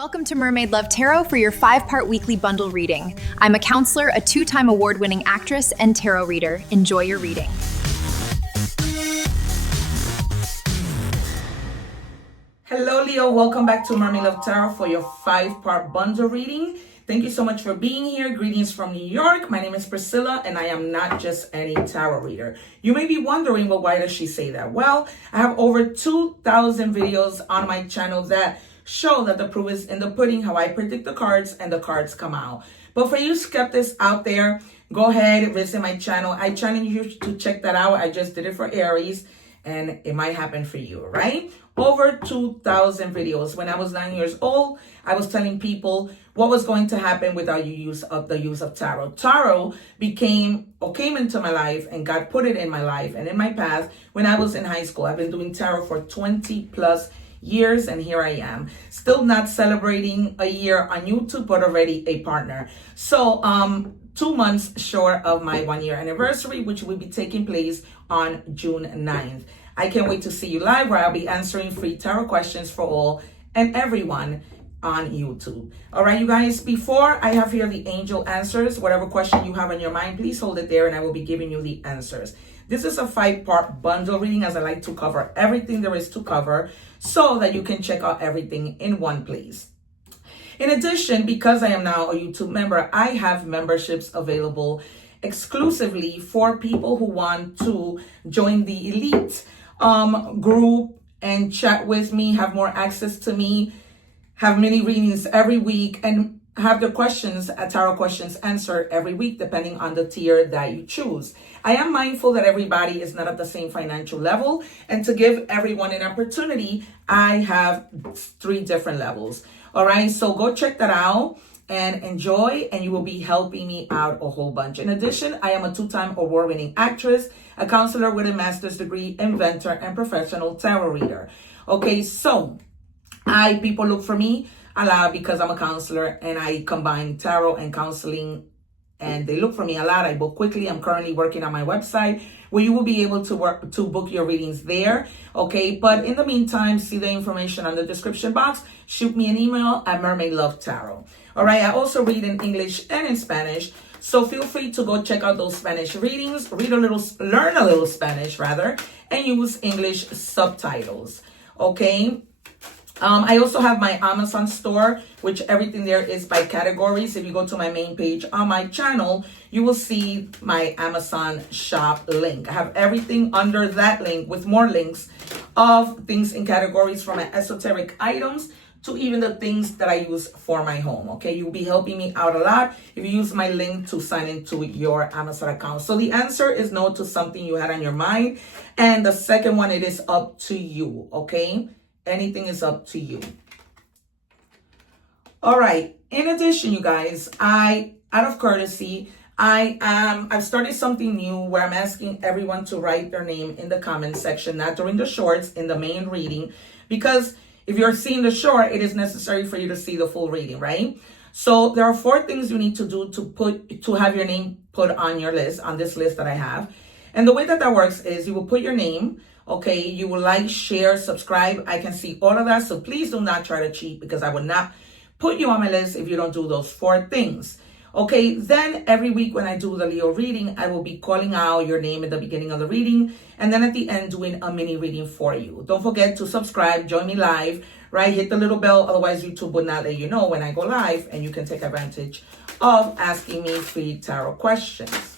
Welcome to Mermaid Love Tarot for your 5-part weekly bundle reading. I'm a counselor, a 2-time award-winning actress, and tarot reader. Enjoy your reading. Hello, Leo. Welcome back to Mermaid Love Tarot for your 5-part bundle reading. Thank you so much for being here. Greetings from New York. My name is Priscilla, and I am not just any tarot reader. You may be wondering, well, why does she say that? Well, I have over 2,000 videos on my channel that show that the proof is in the pudding, how I predict the cards and the cards come out. But for you skeptics out there, go ahead, visit my channel. I challenge you to check that out. I just did it for Aries, and it might happen for you, right? Over 2,000 videos. When I was 9 years old, I was telling people what was going to happen without the use of tarot. Tarot came into my life, and God put it in my life and in my path when I was in high school. I've been doing tarot for 20 plus years, and here I am, still not celebrating a year on YouTube, but already a partner. So 2 months short of my 1-year anniversary, which will be taking place on June 9th. I can't wait to see you live, where I'll be answering free tarot questions for all and everyone on YouTube. All right, you guys, before I have here the angel answers, whatever question you have on your mind, please hold it there and I will be giving you the answers. This is a 5-part bundle reading, as I like to cover everything there is to cover so that you can check out everything in one place. In addition, because I am now a YouTube member, I have memberships available exclusively for people who want to join the elite group and chat with me, have more access to me, have mini readings every week, and have the questions, tarot questions answered every week, depending on the tier that you choose. I am mindful that everybody is not at the same financial level, and to give everyone an opportunity, I have 3 different levels. All right, so go check that out and enjoy, and you will be helping me out a whole bunch. In addition, I am a 2-time award-winning actress, a counselor with a master's degree, inventor, and professional tarot reader. Okay, so people look for me a lot because I'm a counselor and I combine tarot and counseling, and they look for me a lot. I book quickly. I'm currently working on my website where you will be able to book your readings there. Okay, but in the meantime, see the information on the description box. Shoot me an email at Mermaid Love Tarot. All right, I also read in English and in Spanish, so feel free to go check out those Spanish readings, learn a little Spanish rather, and use English subtitles. Okay. I also have my Amazon store, which everything there is by categories. If you go to my main page on my channel, you will see my Amazon shop link. I have everything under that link with more links of things in categories, from my esoteric items to even the things that I use for my home. Okay, you'll be helping me out a lot if you use my link to sign into your Amazon account. So the answer is no to something you had on your mind. And the second one, it is up to you. Okay. Anything is up to you. All right. In addition, you guys, out of courtesy, I've started something new where I'm asking everyone to write their name in the comment section, not during the shorts, in the main reading, because if you're seeing the short, it is necessary for you to see the full reading, right? So there are 4 things you need to do to have your name put on your list, on this list that I have. And the way that works is you will put your name. Okay, you will like, share, subscribe. I can see all of that. So please do not try to cheat, because I would not put you on my list if you don't do those 4 things. Okay, then every week when I do the Leo reading, I will be calling out your name at the beginning of the reading, and then at the end doing a mini reading for you. Don't forget to subscribe, join me live, right? Hit the little bell, otherwise YouTube would not let you know when I go live, and you can take advantage of asking me free tarot questions.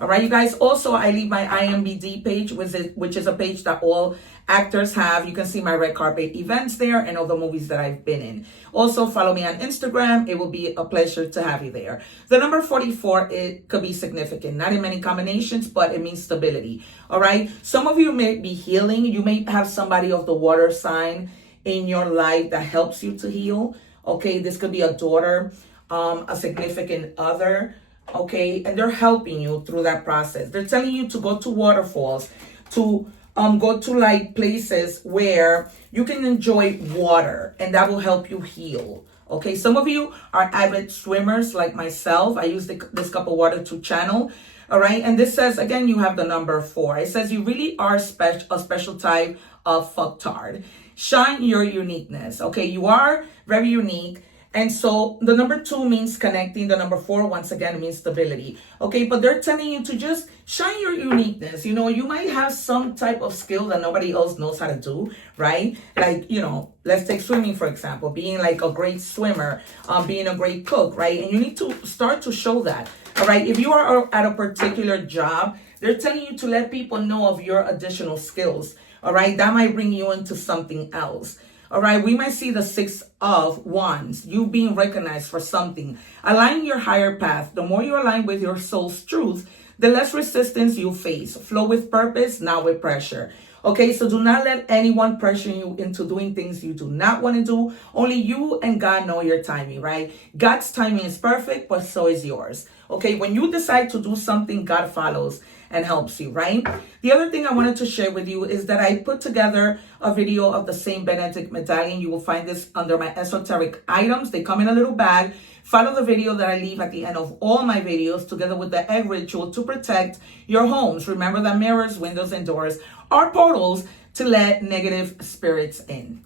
All right, you guys. Also, I leave my IMDB page, which is a page that all actors have. You can see my red carpet events there and all the movies that I've been in. Also, follow me on Instagram. It will be a pleasure to have you there. The number 44, it could be significant. Not in many combinations, but it means stability. All right. Some of you may be healing. You may have somebody of the water sign in your life that helps you to heal. Okay. This could be a daughter, a significant other. Okay, and they're helping you through that process. They're telling you to go to waterfalls, to go to like places where you can enjoy water, and that will help you heal. Okay, some of you are avid swimmers like myself. I use this cup of water to channel. All right, and this says, again, you have the number 4. It says you really are a special type of fucktard. shine your uniqueness. Okay, you are very unique. And so the number 2 means connecting. The number 4, once again, means stability. Okay, but they're telling you to just shine your uniqueness. You know, you might have some type of skill that nobody else knows how to do, right? Like, you know, let's take swimming, for example, being like a great swimmer, being a great cook, right? And you need to start to show that, all right? If you are at a particular job, they're telling you to let people know of your additional skills, all right? That might bring you into something else. All right, we might see the 6 of Wands, you being recognized for something. Align your higher path. The more you align with your soul's truth, the less resistance you face. Flow with purpose, not with pressure. Okay, so do not let anyone pressure you into doing things you do not want to do. Only you and God know your timing, right? God's timing is perfect, but so is yours. Okay, when you decide to do something, God follows and helps you, right? The other thing I wanted to share with you is that I put together a video of the Saint Benedict medallion. You will find this under my esoteric items. They come in a little bag. Follow the video that I leave at the end of all my videos together with the egg ritual to protect your homes. Remember that mirrors, windows, and doors are portals to let negative spirits in.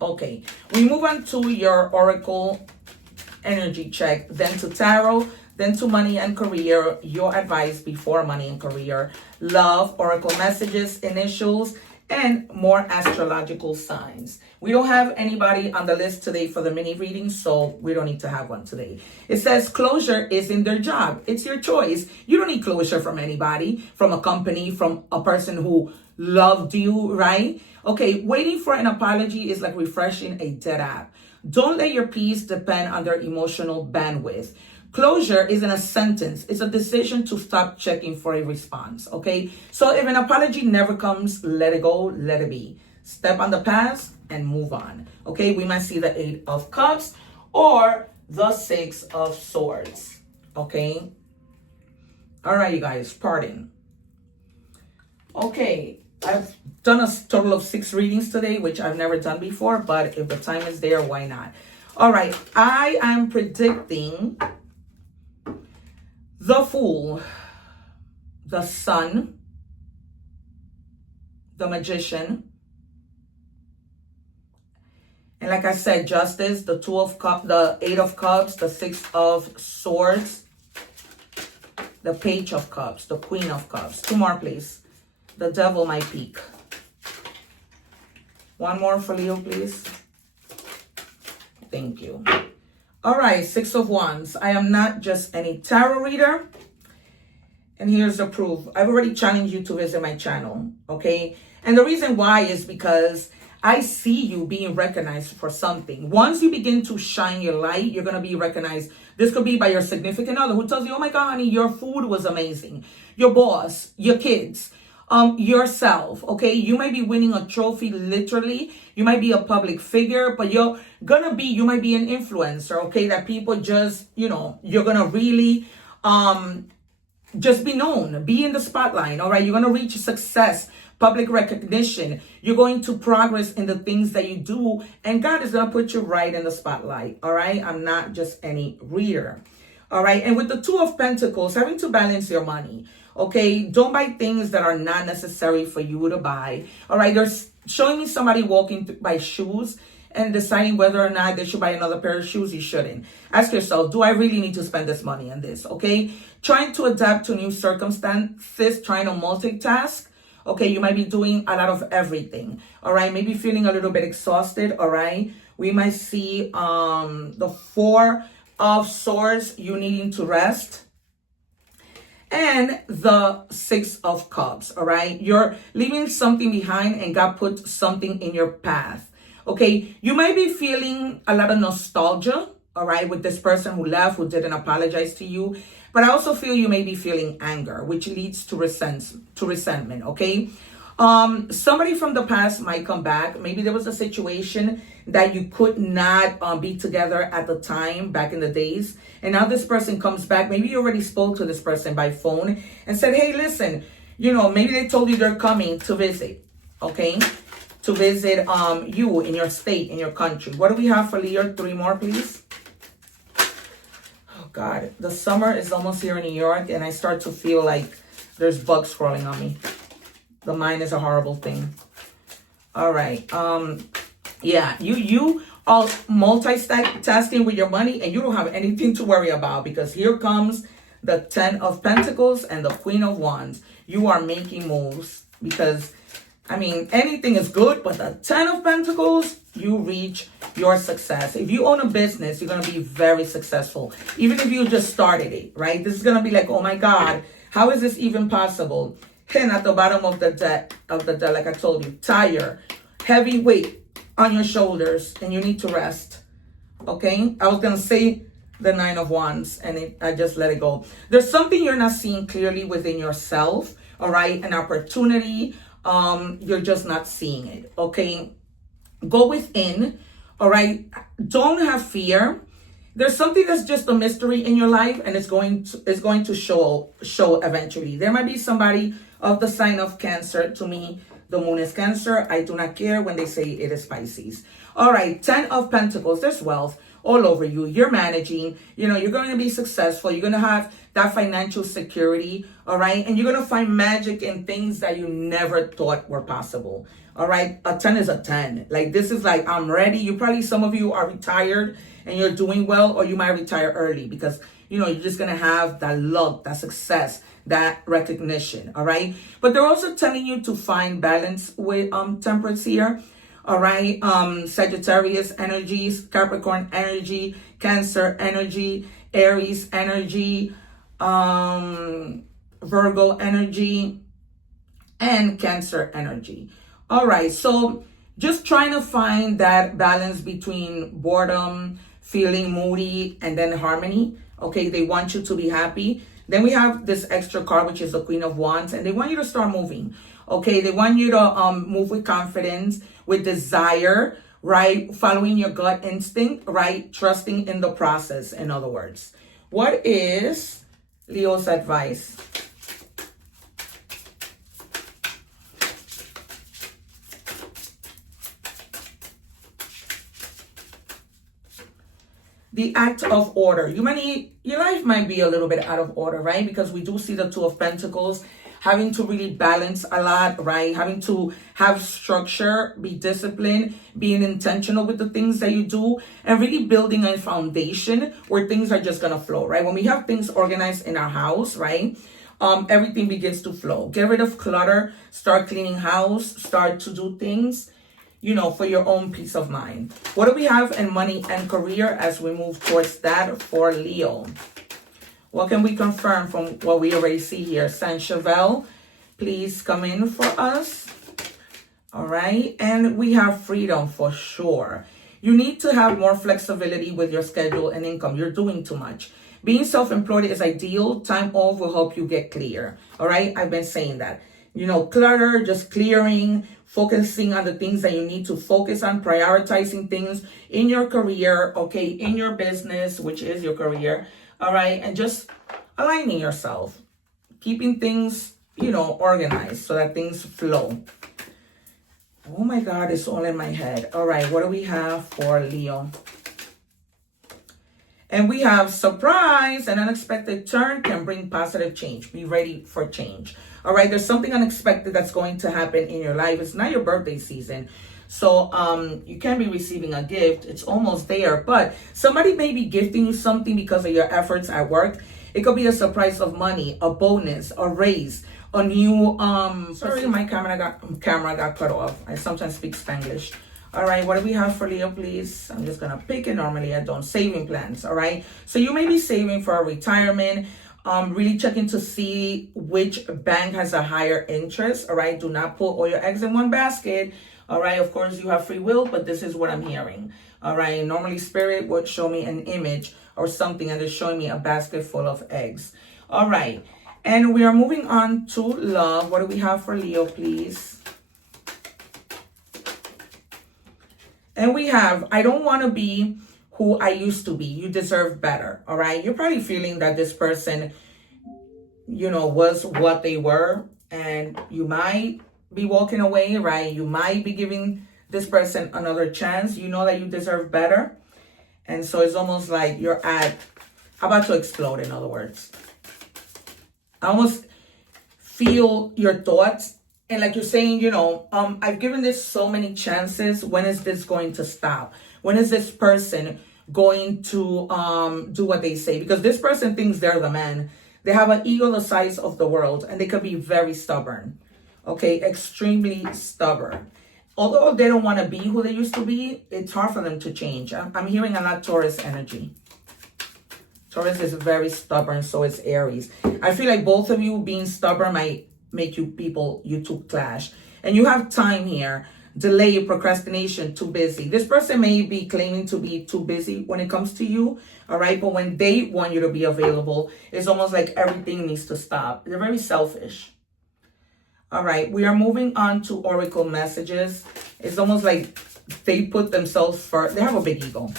Okay, we move on to your oracle energy check, then to tarot, then to money and career, your advice before money and career, love, oracle messages, initials, and more astrological signs. We don't have anybody on the list today for the mini reading, so we don't need to have one today. It says closure is in their job. It's your choice. You don't need closure from anybody, from a company, from a person who loved you, right? Okay, waiting for an apology is like refreshing a dead app. Don't let your peace depend on their emotional bandwidth. Closure isn't a sentence. It's a decision to stop checking for a response, okay? So if an apology never comes, let it go, let it be. Step on the past and move on, okay? We might see the 8 of Cups or the 6 of Swords, okay? All right, you guys, pardon. Okay, I've done a total of 6 readings today, which I've never done before, but if the time is there, why not? All right, I am predicting the Fool, the Sun, the Magician, and like I said, Justice, the 2 of Cups, the 8 of Cups, the 6 of Swords, the Page of Cups, the Queen of Cups. 2 more, please. The Devil might peak. 1 more for Leo, please. Thank you. All right, 6 of Wands. I am not just any tarot reader. And here's the proof. I've already challenged you to visit my channel, okay? And the reason why is because I see you being recognized for something. Once you begin to shine your light, you're going to be recognized. This could be by your significant other who tells you, oh my God, honey, your food was amazing. Your boss, your kids, yourself, okay? You might be winning a trophy, literally. You might be a public figure, but you might be an influencer, okay? That people just, you know, you're gonna really just be known, be in the spotlight, all right? You're gonna reach success, public recognition. You're going to progress in the things that you do, and God is gonna put you right in the spotlight, all right? I'm not just any reader, all right? And with the 2 of Pentacles, having to balance your money, okay? Don't buy things that are not necessary for you to buy, all right? There's showing me somebody walking to buy shoes and deciding whether or not they should buy another pair of shoes. You shouldn't. Ask yourself, do I really need to spend this money on this, okay? Trying to adapt to new circumstances, trying to multitask, okay? You might be doing a lot of everything, all right? Maybe feeling a little bit exhausted, all right? We might see the 4 of Swords, you needing to rest. And the 6 of Cups, all right? You're leaving something behind and God put something in your path, okay? You might be feeling a lot of nostalgia, all right, with this person who left, who didn't apologize to you. But I also feel you may be feeling anger, which leads to resentment, okay? Somebody from the past might come back. Maybe there was a situation that you could not be together at the time back in the days. And now this person comes back. Maybe you already spoke to this person by phone and said, hey, listen, you know, maybe they told you they're coming to visit, okay? To visit you in your state, in your country. What do we have for Leo? 3 more, please. Oh, God. The summer is almost here in New York, and I start to feel like there's bugs crawling on me. The mind is a horrible thing. All right. Yeah, you are multitasking with your money, and you don't have anything to worry about, because here comes the 10 of Pentacles and the Queen of Wands. You are making moves, because, I mean, anything is good, but the 10 of Pentacles, you reach your success. If you own a business, you're going to be very successful. Even if you just started it, right? This is going to be like, oh my God, how is this even possible? And at the bottom of the deck, like I told you, tired, heavy weight on your shoulders, and you need to rest. Okay? I was going to say the 9 of Wands, and I just let it go. There's something you're not seeing clearly within yourself, all right? An opportunity, you're just not seeing it, okay? Go within, all right? Don't have fear. There's something that's just a mystery in your life, and it's going to show eventually. There might be somebody of the sign of Cancer. To me, the moon is Cancer. I do not care when they say it is Pisces. All right, 10 of Pentacles. There's wealth all over you. You're managing. You know, you're going to be successful. You're going to have that financial security, all right? And you're going to find magic in things that you never thought were possible, all right? A 10 is a 10. Like, this is like, I'm ready. You probably, some of you are retired and you're doing well, or you might retire early, because, you know, you're just going to have that luck, that success, that recognition, all right? But they're also telling you to find balance with temperance here, all right? Sagittarius energies, Capricorn energy, Cancer energy, Aries energy, Virgo energy, and Cancer energy. All right, so just trying to find that balance between boredom, feeling moody, and then harmony. Okay, they want you to be happy. Then we have this extra card, which is the Queen of Wands, and they want you to start moving. Okay, they want you to move with confidence, with desire, right? Following your gut instinct, right? Trusting in the process, in other words. What is Leo's advice? The act of order. Your life might be a little bit out of order, right? Because we do see the 2 of Pentacles, having to really balance a lot, right? Having to have structure, be disciplined, being intentional with the things that you do, and really building a foundation where things are just gonna flow, right? When we have things organized in our house, right? Everything begins to flow. Get rid of clutter, start cleaning house, start to do things, you know, for your own peace of mind. What do we have in money and career as we move towards that for Leo? What can we confirm from what we already see here? Saint Chevelle, please come in for us. All right. And we have freedom for sure. You need to have more flexibility with your schedule and income. You're doing too much. Being self-employed is ideal. Time off will help you get clear. All right. I've been saying that. You know, clutter, just clearing, focusing on the things that you need to focus on, prioritizing things in your career, okay, in your business, which is your career, all right, and just aligning yourself, keeping things, you know, organized so that things flow. Oh my God, it's all in my head. All right, what do we have for Leo? And we have surprise, an unexpected turn can bring positive change. Be ready for change. All right, there's something unexpected that's going to happen in your life. It's not your birthday season. So you can be receiving a gift. It's almost there, but somebody may be gifting you something because of your efforts at work. It could be a surprise of money, a bonus, a raise, a new sorry, my camera got cut off. I sometimes speak Spanglish. All right, what do we have for Leo, please? I'm just gonna pick it. Normally I don't. Saving plans, all right? So you may be saving for a retirement, really checking to see which bank has a higher interest, all right? Do not put all your eggs in one basket, all right? Of course, you have free will, but this is what I'm hearing, all right? Normally, Spirit would show me an image or something, and they're showing me a basket full of eggs. All right, and we are moving on to love. What do we have for Leo, please? And we have, I don't want to be who I used to be. You deserve better, all right? You're probably feeling that this person, you know, was what they were, and you might be walking away, right? You might be giving this person another chance. You know that you deserve better. And so it's almost like you're about to explode, in other words. I almost feel your thoughts And like you're saying, you know, I've given this so many chances. When is this going to stop? When is this person going to do what they say? Because this person thinks they're the man. They have an ego the size of the world, and they could be very stubborn. Okay, extremely stubborn. Although they don't want to be who they used to be, it's hard for them to change. I'm hearing a lot Taurus energy. Taurus is very stubborn, so is Aries. I feel like both of you being stubborn might make you two clash. And you have time here. Delay, procrastination, too busy. This person may be claiming to be too busy when it comes to you, all right? But when they want you to be available, it's almost like everything needs to stop. They're very selfish. All right, we are moving on to oracle messages. It's almost like they put themselves first. They have a big ego.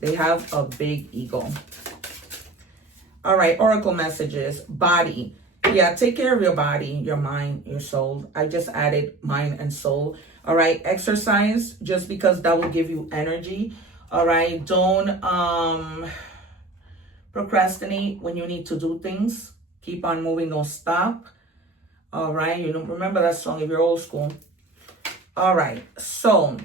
They have a big ego. All right, oracle messages. Body. Yeah, take care of your body, your mind, your soul. I just added mind and soul. All right, exercise, just because that will give you energy. All right, don't procrastinate when you need to do things. Keep on moving, don't stop. All right, you know, remember that song if you're old school. All right, so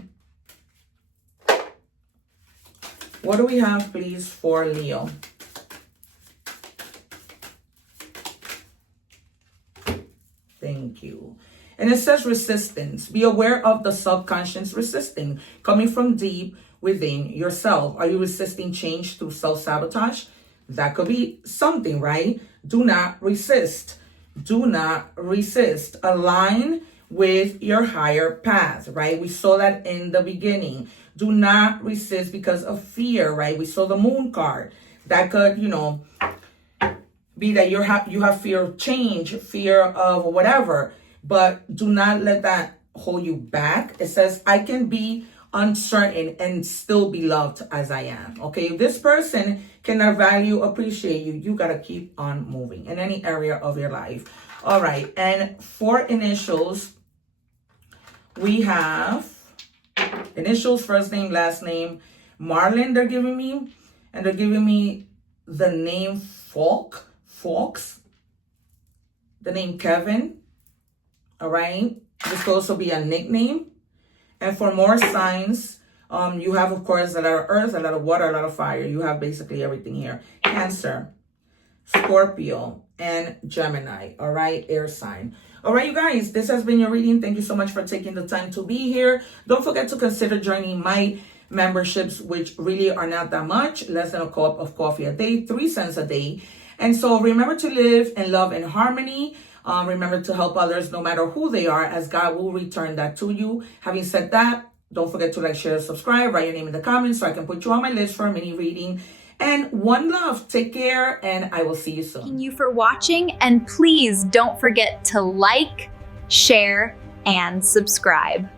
what do we have, please, for Leo? Thank you. And it says resistance. Be aware of the subconscious resisting coming from deep within yourself. Are you resisting change through self-sabotage? That could be something, right? Do not resist. Do not resist. Align with your higher path, right? We saw that in the beginning. Do not resist because of fear, right? We saw the moon card. That could, you know, be that you have fear of change, fear of whatever, but do not let that hold you back. It says, I can be uncertain and still be loved as I am. Okay, if this person cannot value, appreciate you, you got to keep on moving in any area of your life. All right, and for initials, we have initials, first name, last name. Marlin, they're giving me, and they're giving me the name Fox, the name Kevin. All right, this could also be a nickname. And for more signs, you have, of course, a lot of earth, a lot of water, a lot of fire. You have basically everything here. Cancer, Scorpio, and Gemini. All right, air sign. All right, you guys, this has been your reading. Thank you so much for taking the time to be here. Don't forget to consider joining my memberships, which really are not that much, less than a cup of coffee a day, 3 cents a day. And so remember to live and love in harmony. Remember to help others no matter who they are, as God will return that to you. Having said that, don't forget to like, share, subscribe, write your name in the comments so I can put you on my list for a mini reading. And one love. Take care, and I will see you soon. Thank you for watching, and please don't forget to like, share, and subscribe.